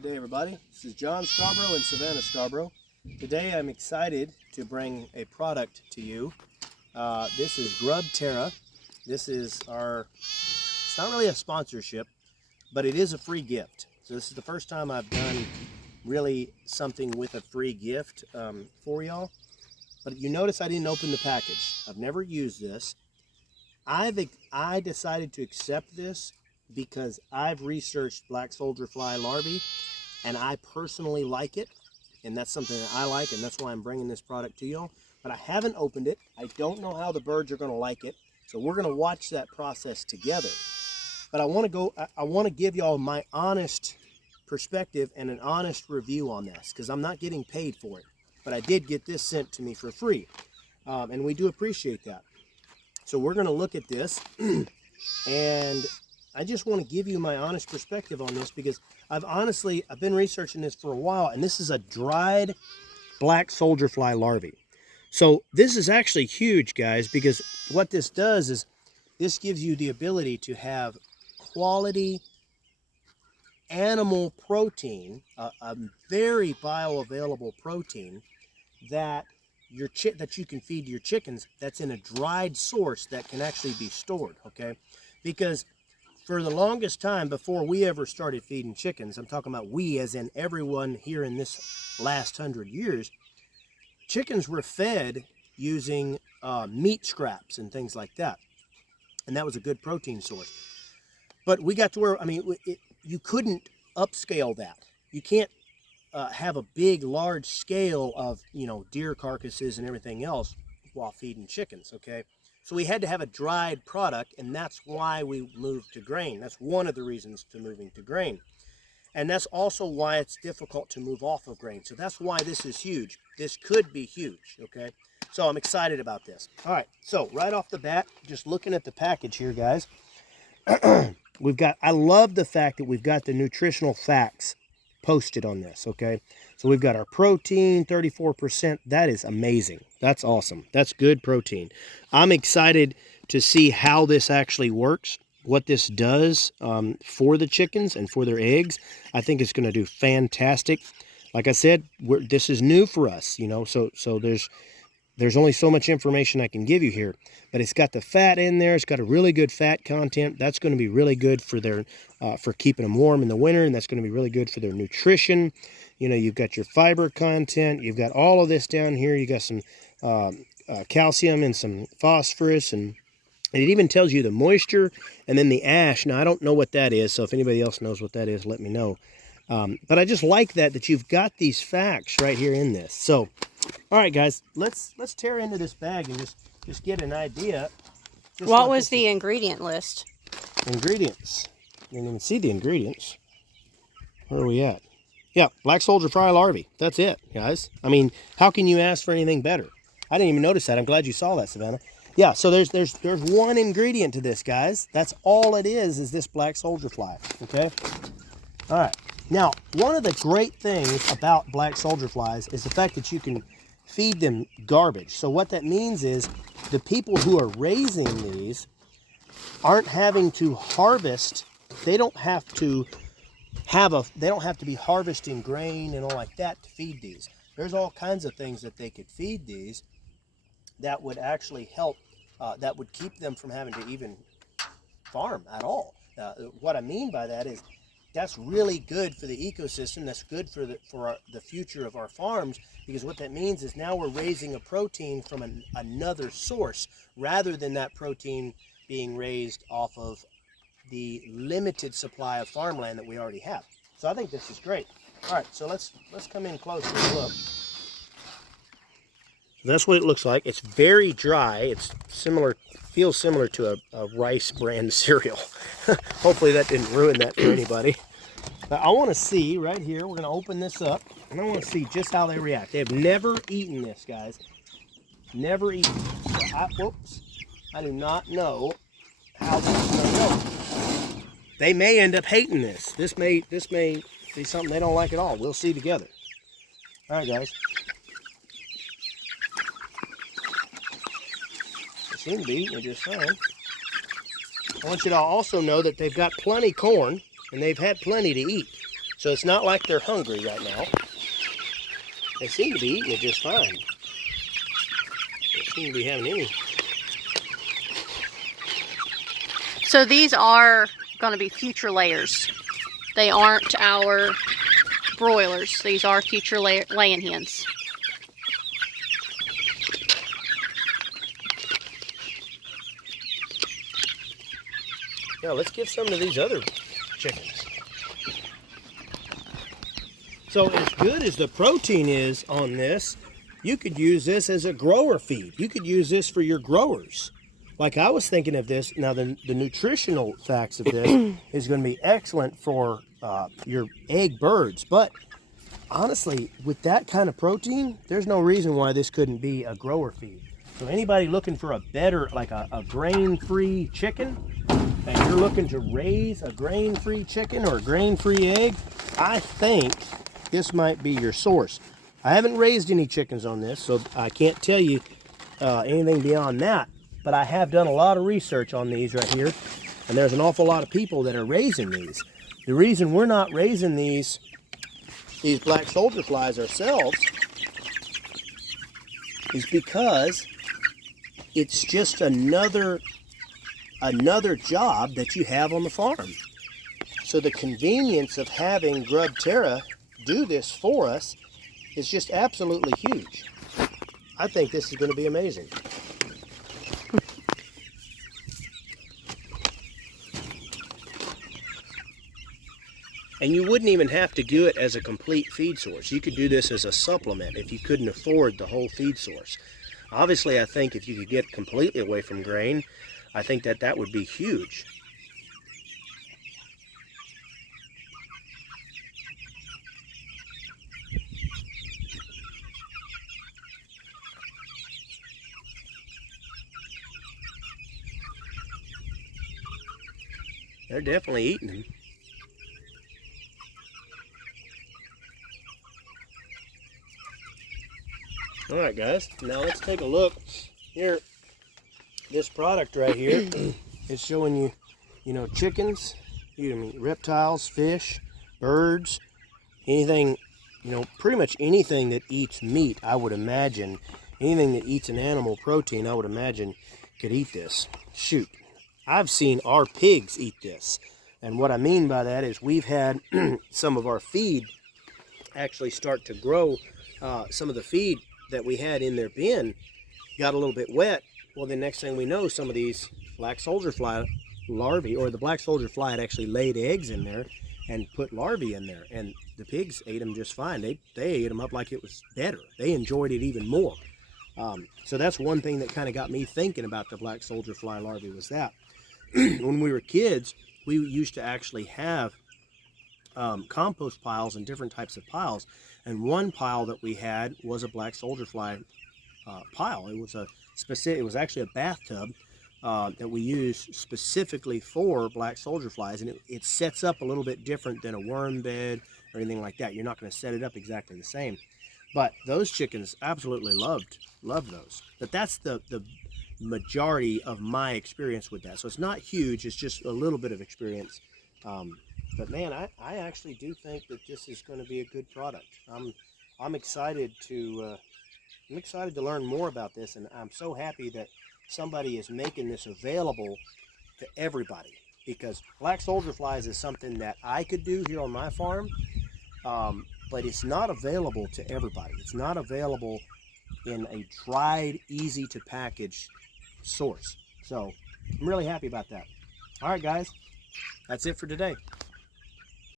Good day, everybody. This is John Scarborough in Savannah, Scarborough. Today I'm excited to bring a product to you. This is GrubTerra. This is it's not really a sponsorship, but it is a free gift. So this is the first time I've done really something with a free gift for y'all. But you notice I didn't open the package. I've never used this. I decided to accept this because I've researched black soldier fly larvae and I personally like it, and that's something that I like, and that's why I'm bringing this product to y'all. But I haven't opened it. I don't know how the birds are going to like it, so we're going to watch that process together. But I want to give y'all my honest perspective and an honest review on this, because I'm not getting paid for it, but I did get this sent to me for free, and we do appreciate that. So we're going to look at this, and I just want to give you my honest perspective on this, because I've been researching this for a while, and this is a dried black soldier fly larvae. So this is actually huge, guys, because what this does is this gives you the ability to have quality animal protein, a very bioavailable protein that you can feed your chickens, that's in a dried source that can actually be stored, okay? Because for the longest time before we ever started feeding chickens, I'm talking about we as in everyone here in this last 100 years, chickens were fed using meat scraps and things like that. And that was a good protein source. But we got to where, you couldn't upscale that. You can't have a big, large scale of, deer carcasses and everything else while feeding chickens, okay? So we had to have a dried product, and that's why we moved to grain. That's one of the reasons to moving to grain. And that's also why it's difficult to move off of grain. So that's why this is huge. This could be huge, okay? So I'm excited about this. All right, so right off the bat, just looking at the package here, guys, I love the fact that we've got the nutritional facts posted on this, okay? So we've got our protein, 34%. That is amazing. That's awesome. That's good protein. I'm excited to see how this actually works, what this does for the chickens and for their eggs. I think it's going to do fantastic. Like I said, this is new for us, so there's only so much information I can give you here, but it's got the fat in there. It's got a really good fat content. That's going to be really good for for keeping them warm in the winter, and that's going to be really good for their nutrition. You've got your fiber content. You've got all of this down here. You got some calcium and some phosphorus, and it even tells you the moisture and then the ash. Now, I don't know what that is, so if anybody else knows what that is, let me know. But I just like that you've got these facts right here in this. So, all right, guys, let's tear into this bag and just get an idea. What was the ingredient list? Ingredients. You didn't even see the ingredients. Where are we at? Yeah, black soldier fly larvae. That's it, guys. How can you ask for anything better? I didn't even notice that. I'm glad you saw that, Savannah. Yeah, so there's one ingredient to this, guys. That's all it is this black soldier fly, okay? All right. Now, one of the great things about black soldier flies is the fact that you can feed them garbage. So what that means is the people who are raising these aren't having to harvest. They don't have to be harvesting grain and all like that to feed these. There's all kinds of things that they could feed these that would actually help, that would keep them from having to even farm at all. What I mean by that is that's really good for the ecosystem. That's good for the future of our farms, because what that means is now we're raising a protein from another source rather than that protein being raised off of the limited supply of farmland that we already have. So I think this is great. All right, so let's come in closer and look. That's what it looks like. It's very dry. It's feels similar to a rice brand cereal. Hopefully that didn't ruin that for anybody. But I want to see right here, we're going to open this up, and I want to see just how they react. They have never eaten this, guys. Never eaten it. So I do not know how this is going to go. They may end up hating this. This may be something they don't like at all. We'll see together. All right, guys. They seem to be eating it just fine. I want you to also know that they've got plenty corn, and they've had plenty to eat. So it's not like they're hungry right now. They seem to be eating it just fine. They seem to be having any. So these are going to be future layers. They aren't our broilers. These are future laying hens. Now let's give some to these other chickens. So as good as the protein is on this, you could use this as a grower feed. You could use this for your growers. Like I was thinking of this, now the nutritional facts of this is going to be excellent for your egg birds. But honestly, with that kind of protein, there's no reason why this couldn't be a grower feed. So anybody looking for a better, like a grain-free chicken, and you're looking to raise a grain-free chicken or a grain-free egg, I think this might be your source. I haven't raised any chickens on this, so I can't tell you anything beyond that. But I have done a lot of research on these right here, and there's an awful lot of people that are raising these. The reason we're not raising these black soldier flies ourselves is because it's just another job that you have on the farm. So the convenience of having GrubTerra do this for us is just absolutely huge. I think this is going to be amazing. And you wouldn't even have to do it as a complete feed source. You could do this as a supplement if you couldn't afford the whole feed source. Obviously, I think if you could get completely away from grain, I think that would be huge. They're definitely eating them. All right, guys, now let's take a look here. This product right here is showing you, chickens, reptiles, fish, birds, anything, pretty much anything that eats meat, I would imagine, anything that eats an animal protein, I would imagine could eat this. Shoot, I've seen our pigs eat this. And what I mean by that is we've had some of our feed actually start to grow. Some of the feed that we had in their bin got a little bit wet. Well, the next thing we know, some of these black soldier fly larvae, or the black soldier fly had actually laid eggs in there and put larvae in there, and the pigs ate them just fine. They ate them up like it was better. They enjoyed it even more. So that's one thing that kind of got me thinking about the black soldier fly larvae was that. When we were kids, we used to actually have compost piles and different types of piles, and one pile that we had was a black soldier fly pile. It was actually a bathtub that we used specifically for black soldier flies, and it sets up a little bit different than a worm bed or anything like that. You're not going to set it up exactly the same, but those chickens absolutely loved those. But that's the majority of my experience with that. So it's not huge, it's just a little bit of experience. But man, I actually do think that this is going to be a good product. I'm excited to learn more about this, and I'm so happy that somebody is making this available to everybody, because black soldier flies is something that I could do here on my farm, but it's not available to everybody. It's not available in a dried, easy to package source. So I'm really happy about that. All right, guys, that's it for today.